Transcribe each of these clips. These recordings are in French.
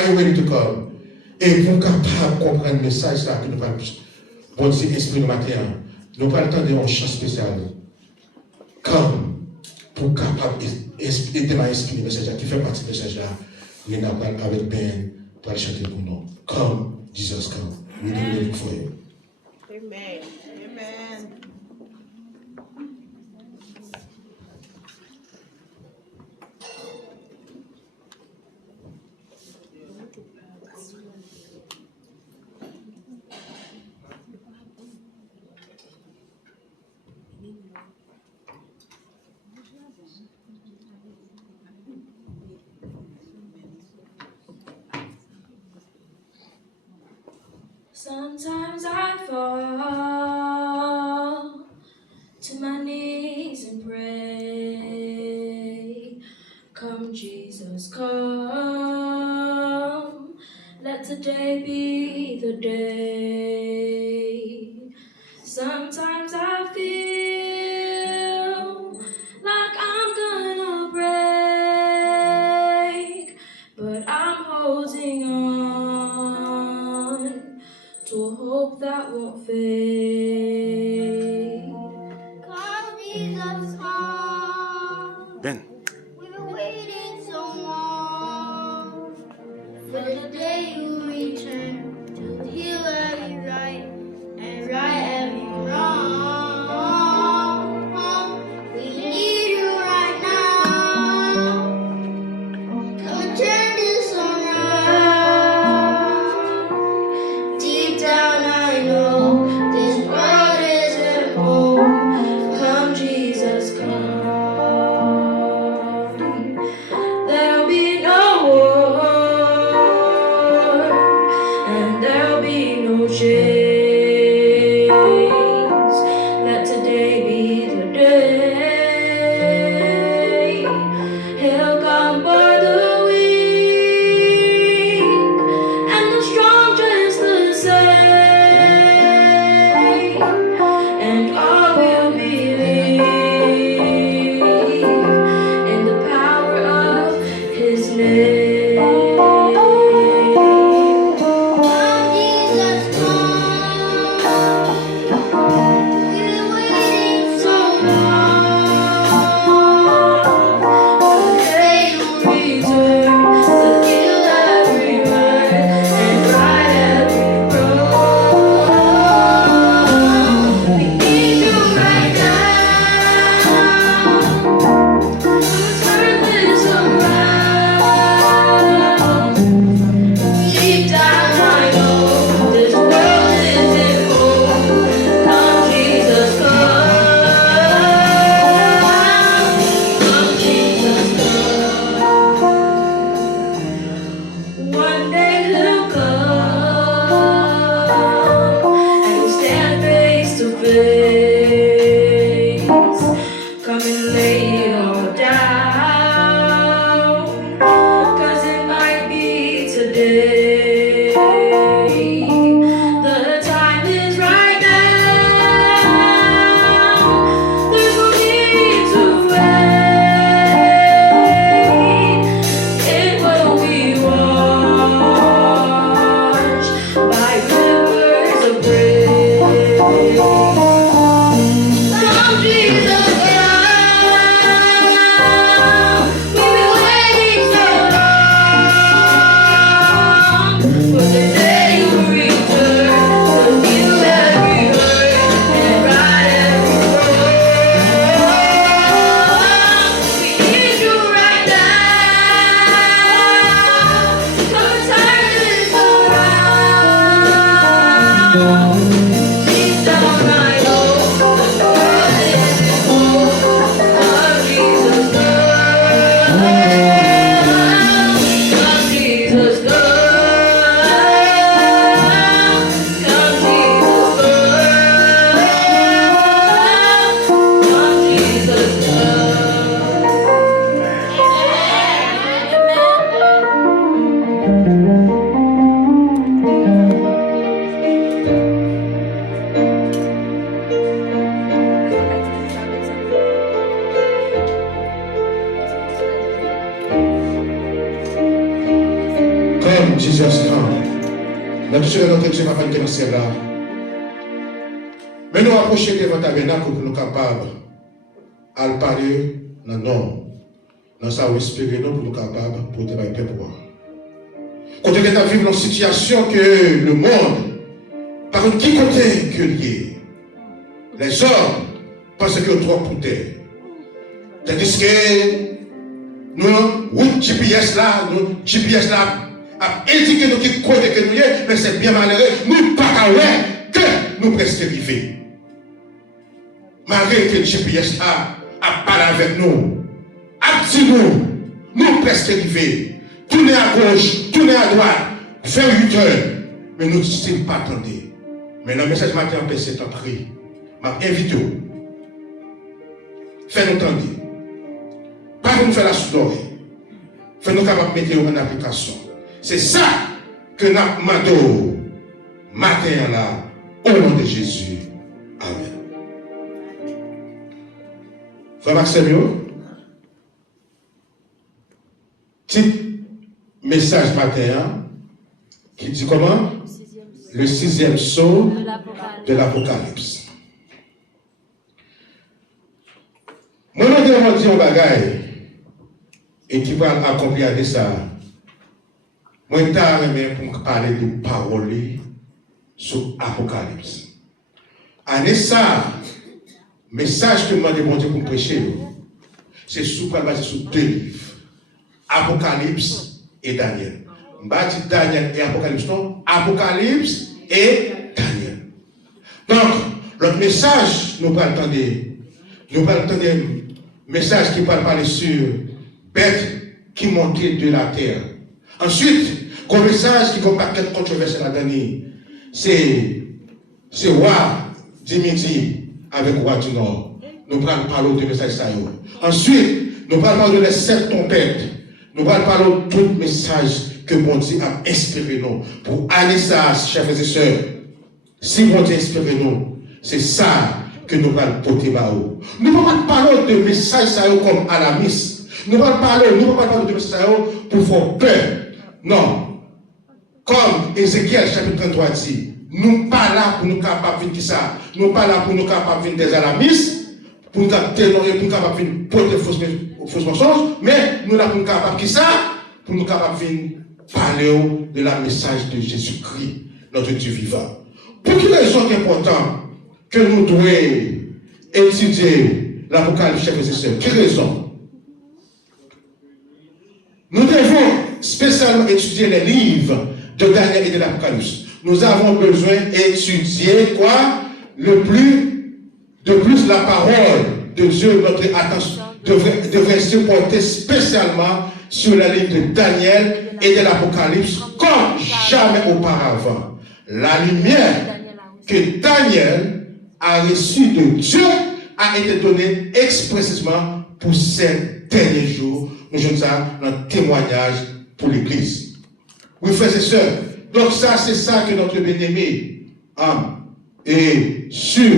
Are you ready to come? Et pour capable comprendre le message là que nous parlons, bon Dieu, esprit de matin, nous pas le temps de un chant spécial. Comme pour capable aider à inspirer le message qui fait partie du message là, nous n'avons pas avec Ben pour chanter pour nous. Come, Jesus, come. We do it for you. Amen. Amen. Sometimes I fall to my knees and pray. Come, Jesus, come. Let today be the day. Sometimes I feel like I'm gonna break, but I'm holding on to a hope that won't fade. Come, Jesus, come. Ben. We've been waiting so long for the day you return to heal every right and right every wrong. We need you right now. Come and turn this around. Deep down, I know this world isn't home. Come, Jesus, come. There'll be no war, and there'll be no chains. Let today be the day. He'll come for the weak, and the strong just the same. And all will believe in the power of His name. Come, Jesus, come. We've been waiting so long for the day you return to heal every hurt and right every wrong. We need you right now. Turn this around. Deep down, I know this world isn't home. Come, Jesus, come. Come, Jesus, come. One day He'll come, and we'll stand face to face. Come and lay it all down, 'cause it might be today. The time is right now. There's no need to wait. It will be washed by rivers of grace. Come, Jesus, come. We've been waiting so long for the day you return to heal every hurt and right every wrong. We need you right now. Come and turn this around. Deep down, I know the world isn't home. Come, Jesus, come. Come, Jesus, come. Come, Jesus, come. Come, Jesus, Come, Come, Jesus, come. Notre Dieu, notre Dieu, papa, qui est ciel là. Mais nous approcher devant ta tabernacle pour nous capables à le parler dans non. Dans ça, espérer nous pour nous capables pour te faire pour moi. Quand tu es à vivre dans une situation que le monde, par qui côté que lié, les hommes pensent que toi pour terre. Tandis que nous, GPS là, a indiqué nous qui côté que nous y est, mais c'est bien malheureux, nous pas que nous presque arrivés. Malgré que le GPS là a parlé avec nous, a dit nous presque arrivés, tourner à gauche, tourner à droite, faire 8 heures, mais nous ne sommes pas attendus. Mais le message matin, c'est un prix. M'a invité. Fais-nous tendre. Pas pour nous faire la soudure. Fais-nous capables de mettre en application. C'est ça que nous demandons matin là, au nom de Jésus. Amen. Frère Maximilien, petit message matin qui dit comment? Le 6e saut de l'Apocalypse. Moi, je vais dire un bagage et qui va accomplir de ça. Moi, je vais pour parler de paroles sur l'Apocalypse. En ça, message que moi demandé pour prêcher, c'est basé sur 2 livres. Apocalypse et Daniel. Bâti Daniel et Apocalypse, non? Apocalypse et Daniel. Donc, notre message, nous pas attendre. Nous pas attendre un message qui parle parler sur bête qui montait de la terre. Ensuite, un message qui combat quelle controverse là-dedans, c'est roi du midi avec roi du nord. Nous parlons de message ça. Ensuite, nous parlons de les 7 trompettes. Nous parlons de tout message que bon Dieu a inspiré nous. Pour aller ça, chers frères et sœurs, si bon Dieu a inspiré nous, c'est ça que nous allons porter bas-haut. Nous ne pouvons pas parler de messages comme à la messe. Nous ne pouvons pas parler de messages pour faire peur. Non. Comme Ézéchiel chapitre 33 dit, nous ne sommes pas là pour nous capables de faire ça. Nous ne sommes pas là pour nous capables de faire des à la messe, pour nous capables de porter fausses mensonges, mais nous sommes là pour nous capables de faire ça, pour nous capables de parler de la message de Jésus-Christ, notre Dieu vivant. Pour quelle raison est important que nous devons étudier l'Apocalypse, chers frères et sœurs? Quelle raison? Nous devons spécialement étudier les livres de Daniel et de l'Apocalypse. Nous avons besoin d'étudier quoi? De plus la parole de Dieu, notre attention devrait se porter spécialement sur la livre de Daniel et de l'Apocalypse comme jamais auparavant. La lumière que Daniel a reçue de Dieu a été donnée expressément pour ces derniers jours. Nous avons un témoignage pour l'Église. Oui, frères et sœurs. Donc ça, c'est ça que notre bien-aimé et sur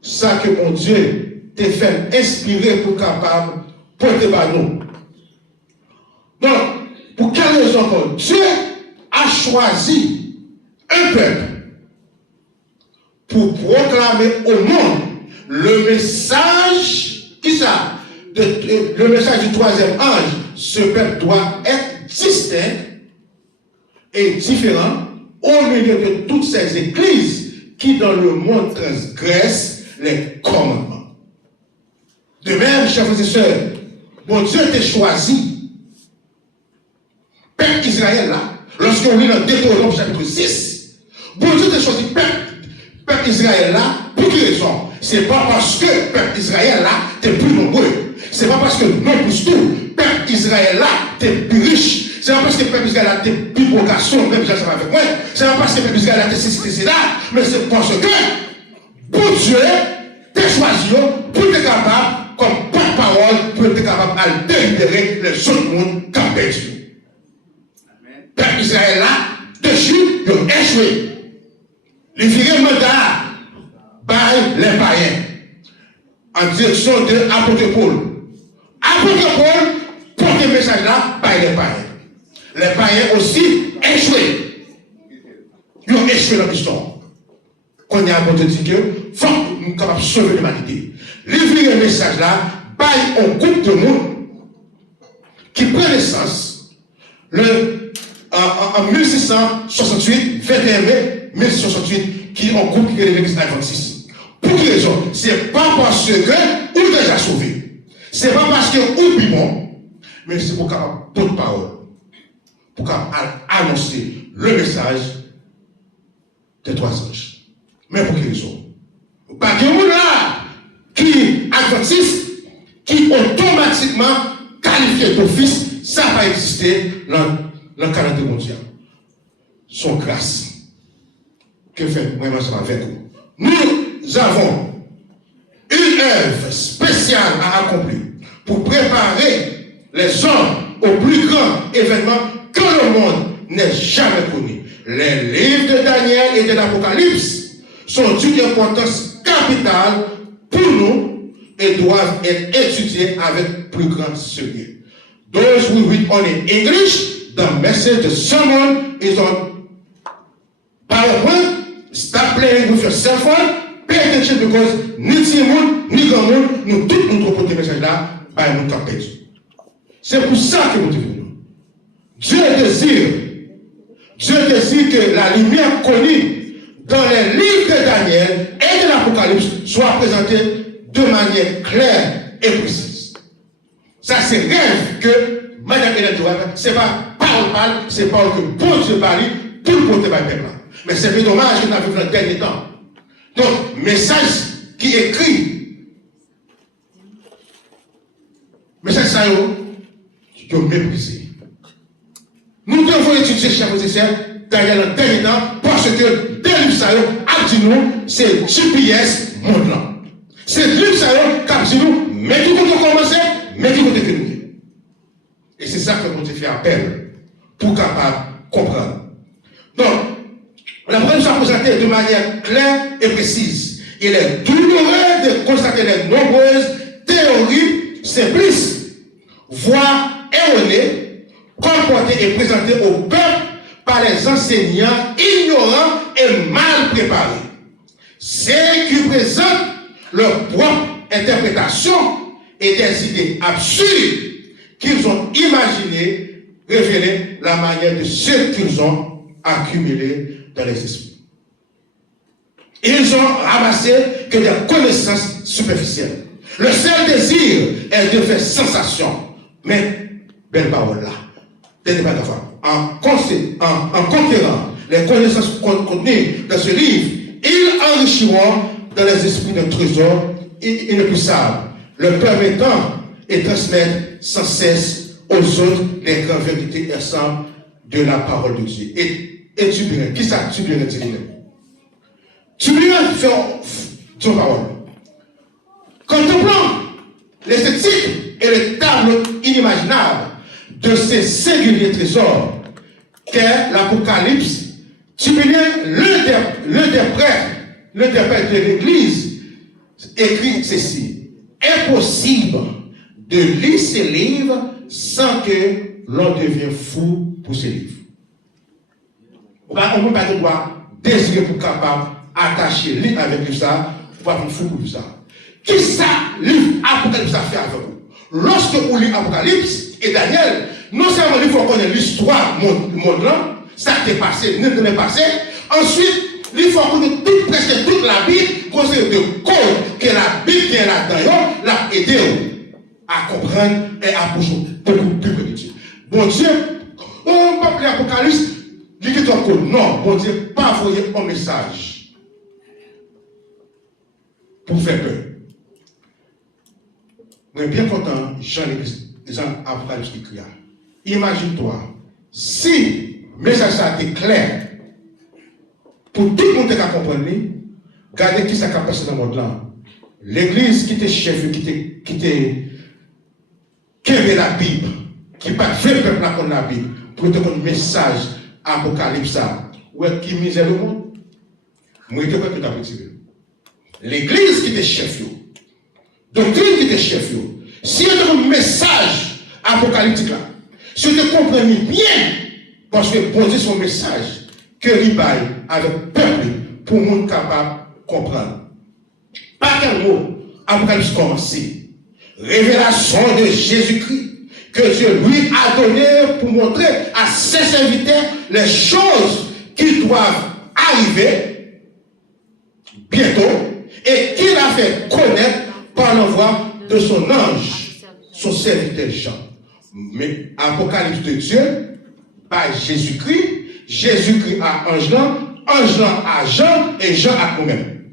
ça que mon Dieu t'a fait inspirer pour capable porter par nous. Donc, pour quelle raison Dieu a choisi un peuple pour proclamer au monde le message, qui ça? Le message du 3e ange. Ce peuple doit être distinct et différent au milieu de toutes ces églises qui dans le monde transgressent les commandements. De même, chers frères et sœurs, mon Dieu t'a choisi. Peuple Israël là, lorsqu'on lit dans Deutéronome chapitre 6, bon Dieu t'a choisi peuple Israël là, pour quelle raison? C'est pas parce que peuple Israël là, t'es plus nombreux. C'est pas parce que non plus tout, peuple Israël là, t'es plus riche. C'est pas parce que peuple Israël là, t'es plus vocation, même si ça va avec moi. C'est pas parce que peuple Israël là, t'es ceci, là, mais c'est parce que, pour Dieu, t'es choisi pour être capable, comme porte-parole, pour être capable de délibérer les autres mondes qui ont perdu. Peuple Israël là, dessus, ils ont échoué. Les virés mandat par les païens en direction de l'apôtre Paul. Apôtre Paul porte le message là par les païens. Les païens aussi échoué dans l'histoire. Qu'on y a bon Dieu dit que faut nous capables de sauver l'humanité. Livrer le message là, par un groupe de monde qui prend naissance en 1668, 21 mai 1668, qui est un groupe qui est l'église adventiste. Pour quelle raison? C'est pas parce que ou déjà sauvé. C'est pas parce que ou vivant, mais c'est pour capable porte parole, pour capable annoncer le message des trois anges. Mais pour quelle raison? Pas de monde là qui adventiste, qui automatiquement qualifié d'office, ça va exister dans le calendrier mondial. Son grâce. Que fait moi ça avec vous? Nous avons une œuvre spéciale à accomplir pour préparer les hommes au plus grand événement que le monde n'ait jamais connu. Les livres de Daniel et de l'Apocalypse sont d'une importance capitale pour nous et doivent être étudiés avec plus grand sérieux. Those who read only English, the message to someone is on PowerPoint. Stop playing with your cell phone. Pay attention because ni Timon, ni Gamon, nous tous nous proposons des messages là, par nous capter. C'est pour ça que nous devons. Dieu désire que la lumière connue dans les livres de Daniel et de l'Apocalypse soit présentée de manière claire et précise. Ça, c'est rêve que Madame Hélène Joël, c'est pas parole, c'est parole que bon Dieu parle pour le porter par le peuple. Mais c'est bien dommage que nous avons vu dans le dernier temps. Donc, message qui écrit, message ça, yo méprisé. Nous devons étudier, chers frères et sœurs, Daniel dans le dernier temps, parce que des livres ça, a dit nous, c'est GPS monde. C'est livre ça, qui a dit nous, mais qui vont commencer, mais qui vont terminer. Et c'est ça que nous fait appel pour capable comprendre. Donc, la première soit présentée de manière claire et précise. Il est douloureux de constater les nombreuses théories simplistes, voire erronées, comportées et présentées au peuple par les enseignants ignorants et mal préparés. Ceux qui présentent leur propre interprétation et des idées absurdes qu'ils ont imaginées révéler la manière de ce qu'ils ont accumulé dans les esprits. Ils ont ramassé que des connaissances superficielles. Le seul désir est de faire sensation. Mais, belle parole là, tenez pas d'affaire. En conquérant les connaissances contenues dans ce livre, ils enrichiront dans les esprits d'un trésor inépuisable, leur permettant et transmettre sans cesse aux autres les grandes vérités ensemble de la parole de Dieu. Et Tubérien, qui ça Tubérien dit lui-même? Tubérien fait son parole. Contemplant les éthiques et les tableaux inimaginables de ces singuliers trésors qu'est l'Apocalypse, Tubérien, l'interprète de l'Église, écrit ceci: impossible de lire ces livres sans que l'on devienne fou pour ces livres. On ne peut pas devoir désirer pour capable attacher livre avec ça, pour être fou pour ça. Qui ça, livre Apocalypse a fait avec vous? Lorsque vous lisez Apocalypse et Daniel, non seulement il faut connaître l'histoire du monde là, ça qui est passé, ne n'est passé. Ensuite, il faut connaître presque toute la Bible, conseil de code que la Bible qui est là-dedans, l'a aidé à comprendre et à approcher beaucoup plus près de Dieu. Bon Dieu, on ne peut pas lire l'Apocalypse, dit que ton code. Non, bon Dieu, pas envoyer un message pour faire peur. Je suis bien content, Jean Apocalypse qui crie. Imagine-toi, si le message a été clair, pour tout le monde qui a compris, regardez qui s'est passé dans le monde là. L'église qui était chef, qui avait la Bible, qui pas fait le peuple à la Bible, pour te donner un message Apocalypse, ouais, qui misère le monde. Moi, je ne sais pas que tu as retiré. L'église qui était chef, doctrine qui était chef, si tu as un message apocalyptique là, si tu comprends bien, parce que bon Dieu, son message que ribaille avec le peuple pour monde capable de comprendre. Par quel mot Apocalypse commencé? Révélation de Jésus-Christ que Dieu lui a donné pour montrer à ses serviteurs les choses qui doivent arriver bientôt et qu'il a fait connaître par l'envoi de son ange, son serviteur Jean. Mais Apocalypse de Dieu, par Jésus-Christ, Jésus-Christ à ange à Jean et Jean à nous-mêmes.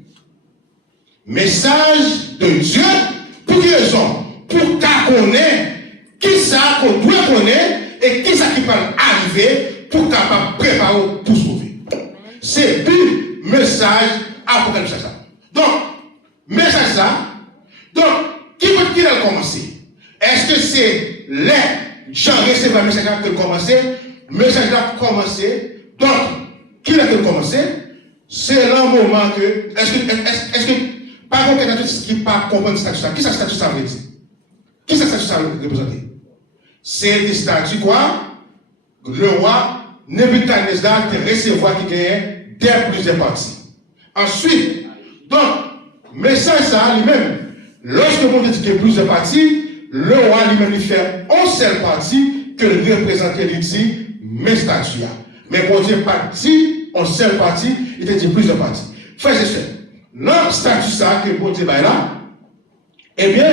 Message de Dieu, pour quelle raison? Pour qu'on connaisse qui ça qu'on doit connaître et qui ça qui va arriver pour capable préparer pour sauver. C'est plus message Apocalypse ça. Donc, message ça. Donc, qui va commencer? Est-ce que c'est les gens recevoir le message qui va commencer? Le message a commencé. Donc, qui va commencer? C'est le moment que. Est-ce que par contre, quelqu'un qui ne pas comprendre ce statut, qui ça statut ça veut dire? Qui ça statut ça veut représenter? C'est des statuts quoi? Le roi Nebuchadnezzar te recevoir qui gagne des plusieurs parties. Ensuite, donc, message ça lui-même, lorsque vous dites qu'il y a plusieurs parties, le roi lui-même lui fait une seule partie que le représentant lui dit, mes statuts. Mais pour dire partie, une seule partie, il te dit plusieurs parties. Frères et sœurs, dans le statut ça que vous dites là, eh bien,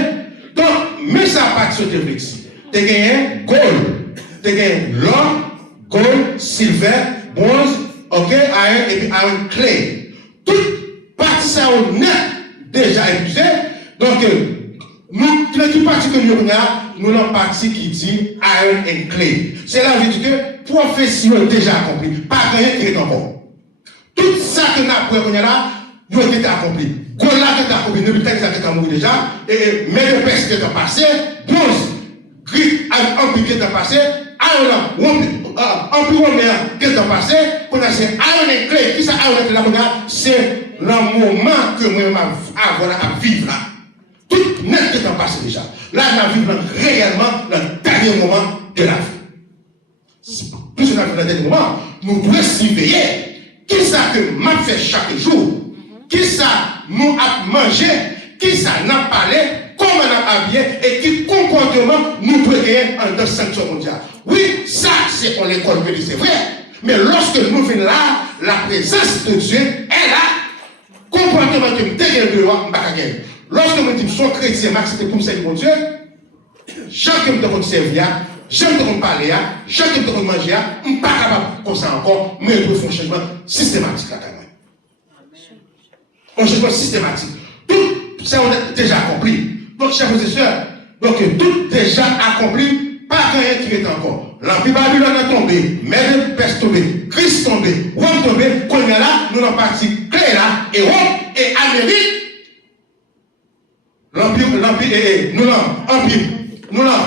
donc, mais ça partie de ici. Tu as gagné gold, tu as gagné l'or, gold, silver, bronze, ok, iron et puis iron clay. Toute partie ça on est déjà épuisé. Donc, nous, toute partie que nous avons, nous avons partie qui dit iron and clay. C'est là veut dire que prophétie est déjà accomplie. Pas rien qui est encore. Tout ça que nous avons là, nous avons été accompli. Gold là qui est accompli, nous avons été déjà, et mais le peste qui est passé, bronze. Grec avec empire qui est passé, Iron, empire romain qui est passé, qu'on a c'est Iron et Clay. Qui ça Iron et Clay? C'est le moment que moi avoir à vivre là. Tout net qui est passé déjà. Là, nous vivons réellement le dernier moment de la vie. Plus on a vu le dernier moment, nous devons surveiller. Qui ça que m'a fait chaque jour? Qui ça nous a mangé? Qui ça n'a parlé? Comment on a habillé et quel comportement nous devons gagner en deux sanctions mondiales. Oui, ça c'est pour l'école, c'est vrai. Mais lorsque nous venons là, la présence de Dieu est là. Comportement que nous devons dehors, lorsque nous disons son chrétien, c'était comme ça mon Dieu, chaque nous devons servir, chaque nous devons parler, chaque nous devons manger, nous ne sommes pas capables comme ça encore, mais nous devons faire un changement systématique là quand même. Un changement systématique. Tout ça on a déjà accompli. Donc, chers frères et sœurs, donc tout déjà accompli, pas rien qui est encore. L'Empire Babylone a tombé, Mède Perse tombé, Christ tombé, Rome tombé, qu'on y a là, nous avons parti clair là, Europe et Amérique. Nous avons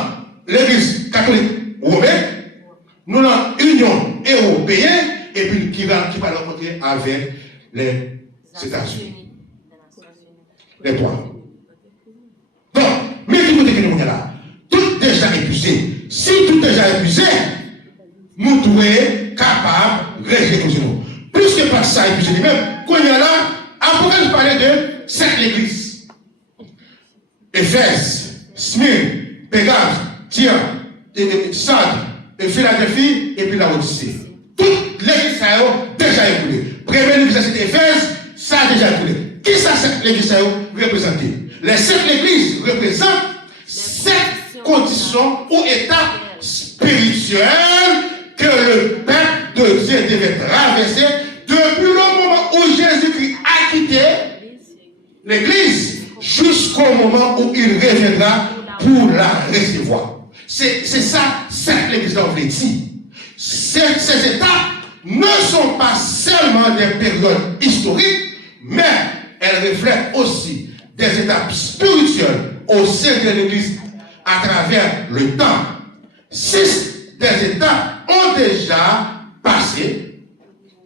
l'Église catholique romaine, nous avons l'Union européenne, et puis qui va rencontrer avec les États-Unis. Les trois. Donc, mais qui côté que nous sommes là? Tout déjà épuisé. Si tout déjà épuisé, nous devons être capables de régler nous. Plus que par ça épuisé lui-même, quand il y a là, Apocalypse parlait de 7 églises. Éphèse, Smyrne, Pégase, Tyr, Sardes, Philadelphie, et puis la Odyssée. Toutes les églises ont déjà écoulé. Première église, c'était Éphèse, ça a déjà écoulé. Qui ça, l'église représente? Les 7 églises représentent 7 conditions ou étapes spirituelles que le peuple de Dieu devait traverser depuis le moment où Jésus-Christ a quitté l'église jusqu'au moment où il reviendra pour la recevoir. C'est ça, cette église dont je l'ai dit. Ces étapes ne sont pas seulement des périodes historiques, mais elles reflètent aussi des étapes spirituelles au sein de l'Église à travers le temps. 6 des étapes ont déjà passé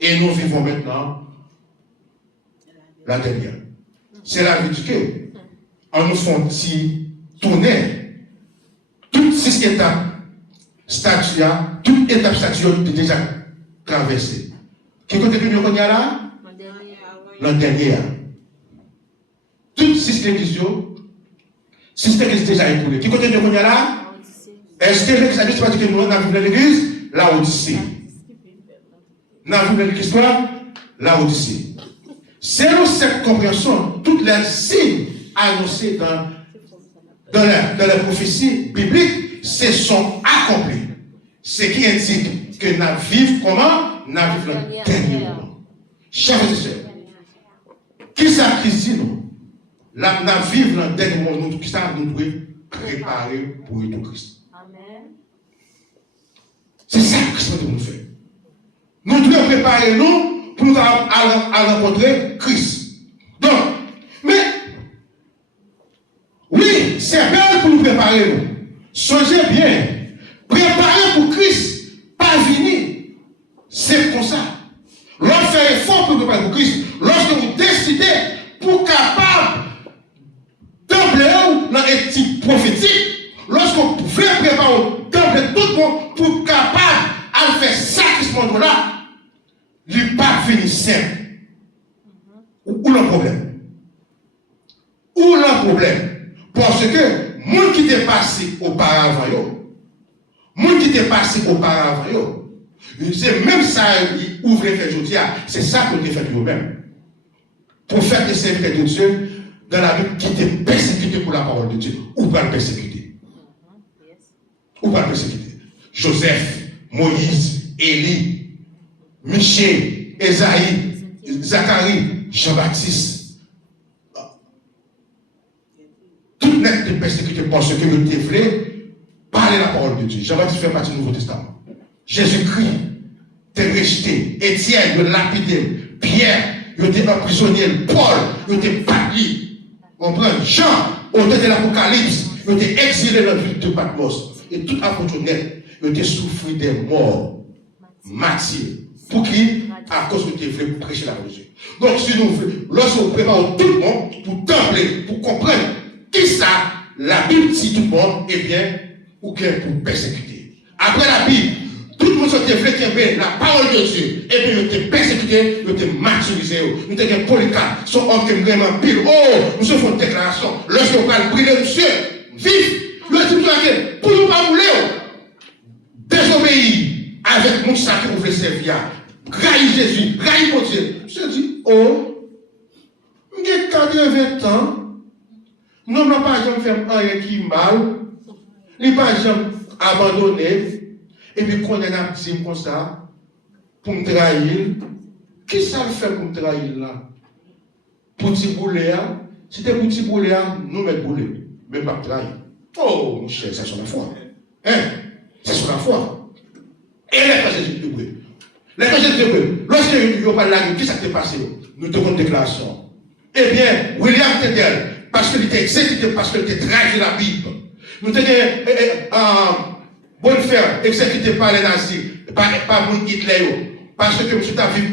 et nous vivons maintenant la dernière. C'est la vie que en nous font tourner toutes 6 étapes statuaires, toute étape statuaire est déjà traversée. Qui côté que nous connaissons là? L'an dernier. Toutes six églises, déjà écoulées. Qui côté nous connaissons là? Est-ce que l'église a dit que nous avons vu l'église? La Odyssée. Nous avons vu l'église quoi? La Odyssée. Selon cette compréhension, toutes les signes annoncés dans la prophétie biblique se sont accomplis. Ce qui indique que nous vivons comment? Nous vivons le dernier moment. Chers et sœurs, qui ça qui dit nous? Nous vivons le dernier moment, qui ça nous devons préparer pour le Christ. C'est ça que Christ nous fait. Nous devons préparer nous pour nous à rencontrer Christ. Donc, mais, oui, c'est bien pour nous préparer nous. Songez bien, préparer pour Christ, pas venir. C'est comme ça. Lorsque vous faites effort pour préparer pour Christ, lorsque vous décidez pour capable d'emblée dans un type prophétique, lorsque vous pouvez préparer d'emblée tout le monde pour capable à faire ça qui ce monde-là, il n'est pas fini simple. Où le problème? Où le problème? Parce que, monde qui t'est passé auparavant, c'est même ça, il ouvre les aujourd'hui, c'est ça que vous fait vous-même. Pour faire des serviteurs de Dieu dans la Bible qui était persécuté pour la parole de Dieu, ou pas le persécuter. Ou pas le persécuter. Joseph, Moïse, Élie, Michel, Esaïe, Zacharie, Jean-Baptiste. Tout net est persécuté parce que le développé parler la parole de Dieu. Jean-Baptiste fait partie du Nouveau Testament. Jésus-Christ t'es rejeté, Étienne, il lapidé, Pierre, il était emprisonné, Paul, il était battu. On prend Jean, auteur de l'Apocalypse, il était exilé dans la ville de Patmos. Et tout apôtre net, il était souffert des morts, martyrs. Pour qui? À cause que tu voulais prêcher la parole de Dieu. Donc, si nous, lorsque nous préparons tout le monde pour templer, pour comprendre qui ça, la Bible dit tout le monde, eh bien, ou bien pour persécuter. Après la Bible, tout le monde s'est fait la parole de Dieu. Et puis, il était persécuté, il était martyrisé. Nous étions Polycarpe, son homme qui est vraiment pile. Oh, nous faisons une déclaration. Lorsque vous parlez brûler, monsieur, vif, le type pour nous pas brûler, désobéir avec mon sac que vous voulez servir. Raï Jésus, raï mon Dieu. Je dis, oh, j'ai 80 ans. Non, non, pas jamais faire rien qui mal. Il pas jamais abandonné. Et puis, quand on a dit comme ça, pour me trahir, qui ça le fait pour me trahir là? Pour petit boulet, si c'était pour petit boulet, nous mettons boulet, mais pas trahir. Oh, mon cher, c'est sur la foi. Hein? C'est sur la foi. Et les personnes de Dieu. Les personnes de Dieu, lorsque ils n'ont pas la gueule, qu'est-ce qui s'est passé? Nous devons une déclaration. Eh bien, William Tedel, parce qu'il était exécuté, parce qu'il était trahi la Bible. Nous devons Bonnefer, exécuté par les nazis, par Hitler, parce que M. David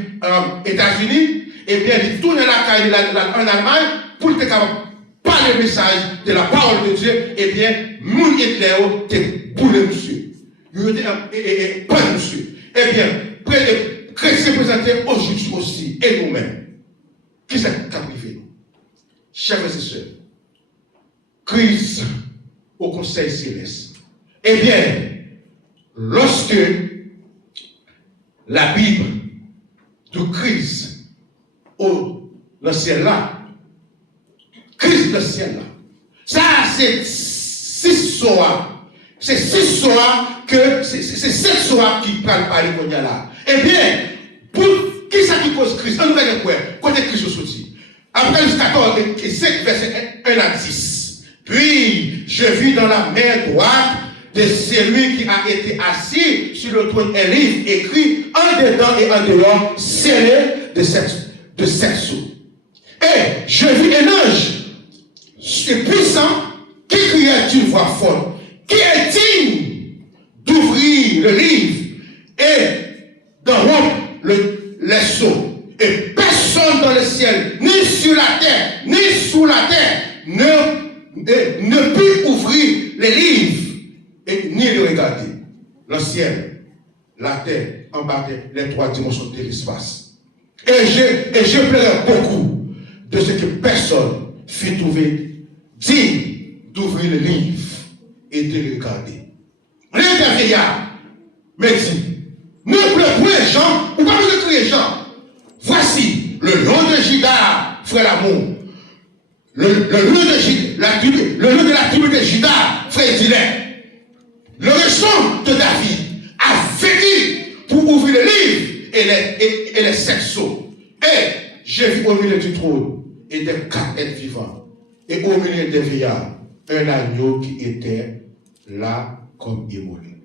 États-Unis, eh bien, il tourne la caille en Allemagne pour te parler le message de la parole de Dieu, eh bien, mon Hitler, te boule, monsieur. Il était pas, monsieur. Eh bien, chrétiens présentés aujourd'hui aussi, et nous-mêmes. Qui c'est qui a privé? Chers frères et sœurs, crise au Conseil céleste. Eh bien, lorsque la Bible de crise au le ciel là, crise le ciel là, ça c'est 6 soirs. C'est 6 soirs que c'est 7 soirs qui parlent par les cognacs là. Eh bien, pour qui ça qui cause crise? On va dire quoi? Côté crise au sorti. Apocalypse 14 et 5 verset 1 à 10. Puis je vis dans la main droite de celui qui a été assis sur le trône un livre écrit en dedans et en dehors, scellé de 7 sceaux. Et je vis un ange puissant qui criait d'une voix forte, qui est digne d'ouvrir le livre et d'en rompre les sceaux. Et personne dans le ciel, ni sur la terre, ni sous la terre, ne peut ouvrir les livres et ni le regarder. Le ciel, la terre, en bas, les 3 dimensions de l'espace. Et je pleurais beaucoup de ce que personne fut trouvé digne d'ouvrir le livre et de le regarder. L'un des vieillards me dit, ne pleure point Jean, ou pas vous écrire Jean. Voici le lion de Juda, frère l'amour. Le lion de la tribu de Juda, frère Dylan. Le restant de David a vécu pour ouvrir le livre et les 7 sceaux. Et j'ai vu au milieu du trône et des 4 êtres vivants. Et au milieu des vieillards, un agneau qui était là comme immolé.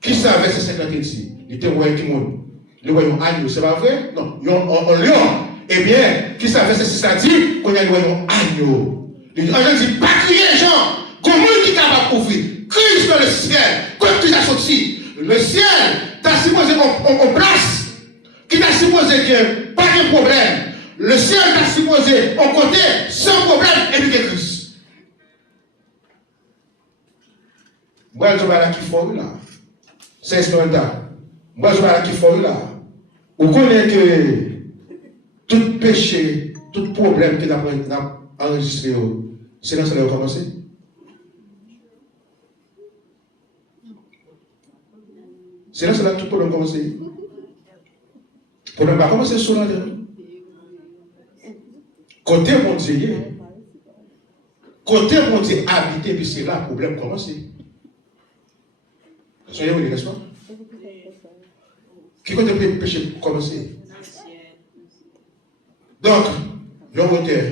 Qui savait ce 50 ici? Il était royaume qui monte. Le royaume agneau, c'est pas vrai? Non, un lion. Eh bien, qui savait ce que ça dit? Qu'on y a le royaume agneau. L'agneau dit, pas crier, Jean. Comment il est capable d'ouvrir? Crie dans le ciel. Quand tu as sorti, le ciel t'a supposé en place. Qui t'a supposé que pas de problème. Le ciel t'a supposé en côté, sans problème, et puis que Christ. Moi, je vais à la qui forme là. C'est instrumental. Moi, je vais à la qui forme là. Vous connaissez que tout péché, tout problème que nous avons enregistré, c'est là que ça va commencer. C'est là que tout problème commence. Le problème va commencer sur la terre. Côté mon Dieu, habiter, puis c'est là le problème commence. Soyez-vous, n'est-ce pas? Qui côté le péché commencer? Donc, l'auteur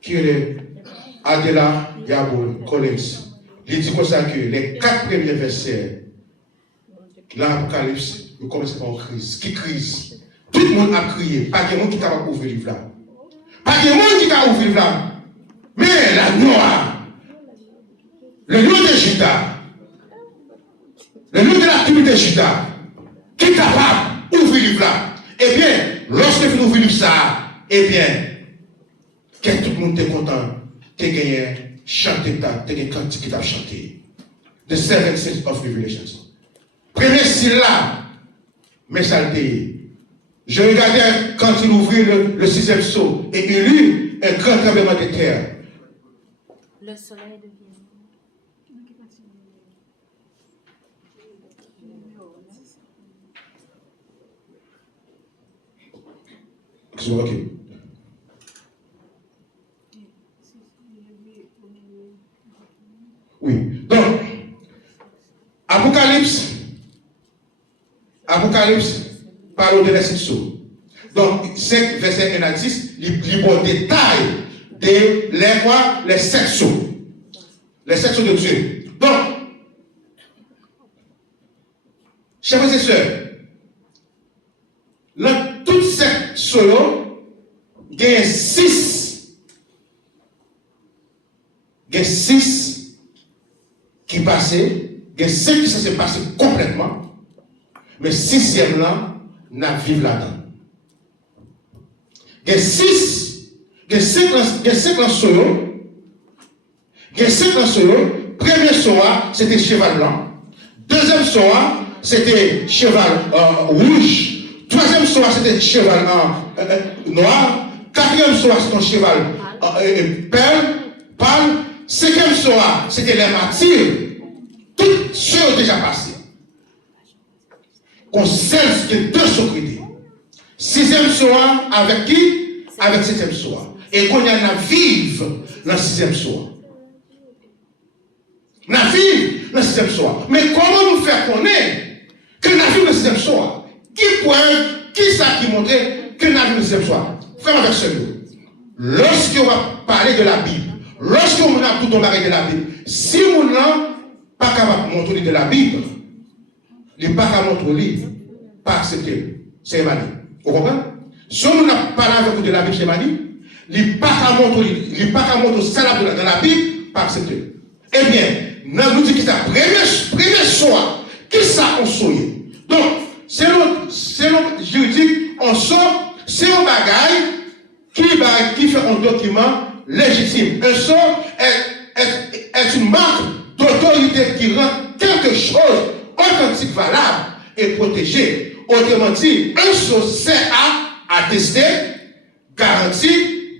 qui est Adela Yabon Collins, il dit comme ça que les 4 premiers versets, l'Apocalypse, il commence par une crise. Qui crise? Tout le monde a crié. Pas de monde qui t'a ouvert le livre là. Pas de monde qui t'a ouvert le livre là. Mais la noire, le lion de Juda, le lion de la tribu de Juda, qui est capable d'ouvrir le livre là. Eh bien, lorsque vous ouvrez le livre ça, eh bien, que tout le monde est content, tu as gagné, chanté, tu as gagné cantique qui t'a chanté. The 7 Seals of Revelations. Premier syllabe, mais saleté. Je regardais quand il ouvrit le 6e sceau et il eut un grand tremblement de terre. Le soleil devient. Ok. Oui. Donc, Apocalypse parle de la sceaux. Donc, 5 versets 1 à 10, il détail de les 7 sceaux. Les 7 sceaux de Dieu. Donc, chers frères et sœurs, dans toutes ces sceaux, il y a 6. Il y a 6 qui passaient, il y a 5 qui se passaient complètement. Mais 6e là, n'a vivre là-dedans. Il y a 5 lanceurs. Il y a 5 lanceurs. Premier soir, c'était cheval blanc. Deuxième soir, c'était cheval rouge. Troisième soir, c'était cheval noir. Quatrième soir, c'était un cheval pâle. Cinquième soir, c'était les martyrs. Toutes ceux déjà passés. Qu'on cesse de 2 secrétaires. 6e soir avec qui? Avec 7e soir. Et qu'on y en a vive dans 6e soir. On a vive dans 6e soir. Mais comment nous faire connaître que nous avons vive dans 6e soir? Qui ça qui montrait que nous avons vive dans 6e soir? Frère avec celui. Lorsqu'on va parler de la Bible, lorsqu'on a tout parler de la Bible, si on n'a pas capable de montrer de la Bible, il n'est pas capable de montrer, pas accepter. C'est Emmanuel. Vous comprenez? Si on n'a pas parlé avec de la Bible, c'est Emmanuel, il n'est pas capable de montrer ça dans la Bible, pas accepter. Eh bien, nous dit que c'est le premier soir, qui ça on soye. Donc, selon juridique, on sort, c'est un bagage qui fait un document légitime. Un sort est une marque d'autorité qui rend quelque chose authentique, valable et protégé. Autrement dit, un sort sert attester, garantir,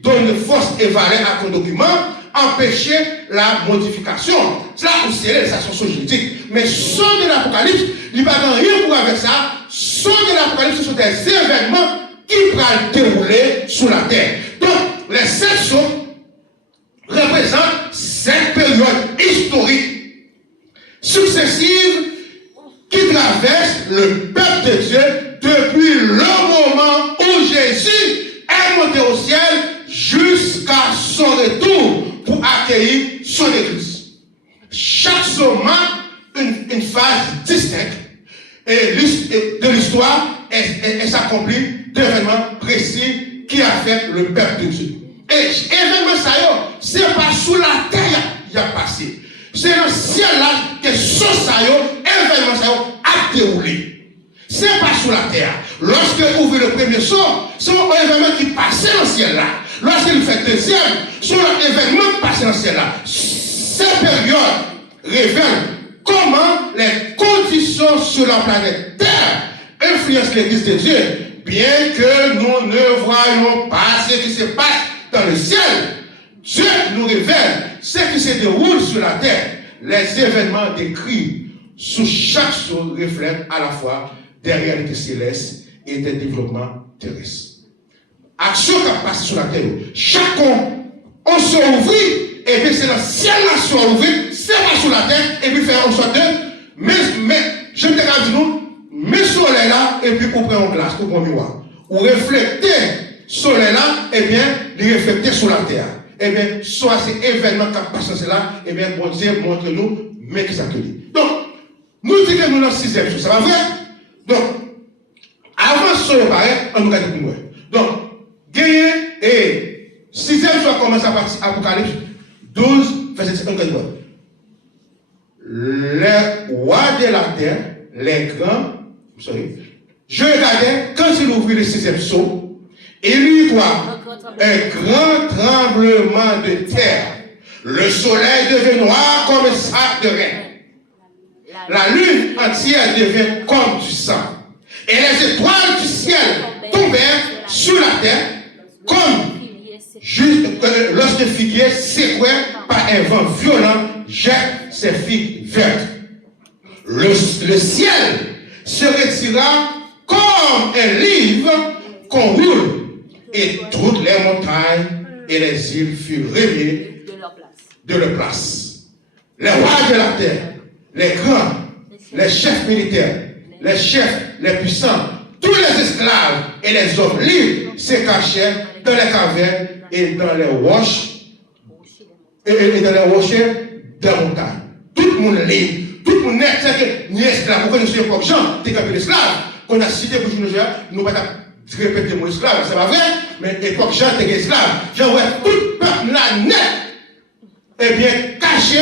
donner force et valeur à ton document, empêcher la modification. Cela aussi, c'est les actions juridiques. Mais son de l'Apocalypse, il n'y a pas rien pour avec ça. Son de l'Apocalypse, ce sont des événements qui vont dérouler sous la terre. Donc, les 7 sceaux représentent cette période historique successive qui traverse le peuple de Dieu depuis le moment où Jésus est monté au ciel jusqu'à son retour pour accueillir son église. Chaque sceau marque une phase distincte et de l'histoire et s'accomplit d'événements précis qui affectent le peuple de Dieu. Et événement ça, c'est pas sous la terre qu'il a passé. C'est dans le ciel là que ce ça, événement ça a déroulé. C'est pas sous la terre. Lorsque vous ouvrez le premier saut, c'est un événement qui passait dans le ciel là. Lorsqu'il fait le deuxième, c'est un événement qui passait dans le ciel là. Cette période révèle comment les conditions sur la planète Terre influencent l'Église de Dieu, bien que nous ne voyons pas ce qui se passe dans le ciel. Dieu nous révèle ce qui se déroule sur la terre. Les événements décrits sous chaque chose reflètent à la fois des réalités célestes et des développements terrestres. Action qui passe sur la terre. Chaque on se ouvrit, et bien c'est le ciel là soit ouvert, c'est pas sur la terre, et puis faire en sorte de. Mais je te dis nous, mets le soleil là, et puis vous prenez en glace, vous prenez un miroir. Vous reflétez le soleil là, et bien, il reflétez sur la terre. Eh bien, soit ces événements qui passent là, eh bien, bon Dieu montre-nous, mais qui s'accueille. Donc, nous disons que nous dans le 6e jour, ça va vrai? Donc, avant ce paraît, on nous regarde plus loin. Donc, gagner et 6e jour commence à partir Apocalypse 12, verset 5. Les rois de la terre, les grands, je regardais, quand il ouvrit le 6e sceau, il y eut un grand tremblement de terre. Le soleil devint noir comme un sac de rein. La lune entière devint comme du sang. Et les étoiles du ciel tombèrent sur la terre comme lorsque le figuier secoué par un vent violent jette ses figues vertes. Le ciel se retira comme un livre qu'on roule. Et toutes les montagnes et les îles furent remis de leur place. Les rois de la terre, les grands, les chefs militaires, les chefs, les puissants, tous les esclaves et les hommes libres se cachaient dans les cavernes et dans les roches et dans les rochers de la montagne. Tout le monde libre, tout le monde net, c'est que ni esclave, pourquoi nous sommes pas gens, t'es qu'un peu d'esclaves, qu'on a cité pour nous pas répéter mon esclave, c'est pas vrai, mais époque Jean était esclave. Jean ouais tout peuple là net, eh bien caché